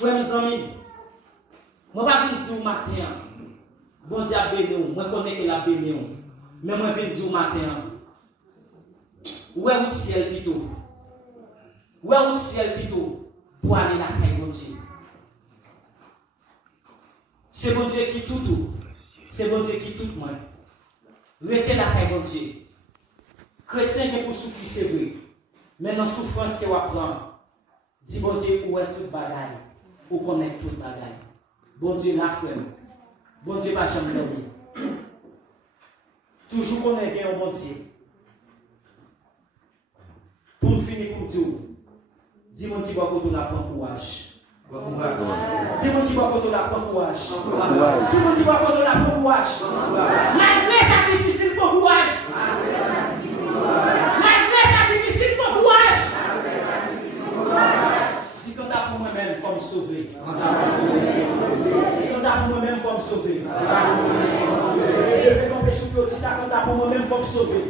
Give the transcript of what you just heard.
Frères, mes amis, je ne vais pas venir dire au matin, bon Dieu a béni, moi je connais qu'il a béni, mais moi je viens dire au matin, où est le ciel plutôt? Où est le ciel plutôt pour aller la caille bon Dieu? C'est bon Dieu qui tout. C'est bon Dieu qui tout moi. Restez la caille bon Dieu. Chrétien qui pour souffrir, c'est vrai. Mais dans la souffrance que vous apprenez, dis bon Dieu où est toute bagaille. Où connaît toute bagaille. Bon Dieu la frère. Bon Dieu pas jamais dormir. Toujours connaît bien bon Dieu. Pour nous finir pour Dieu, dis-moi qui va côté la prendre courage. Dis-moi qui va côté la prendre courage. Dis-moi qui va côté la prendre courage. Malgré ça difficile pour courage. Malgré ça difficile pour courage. Dis quand t'as pour moi-même comme sauver. Quand t'as pour moi-même comme sauver. Je fais tomber sous le dis ça quand t'as pour moi-même comme sauver.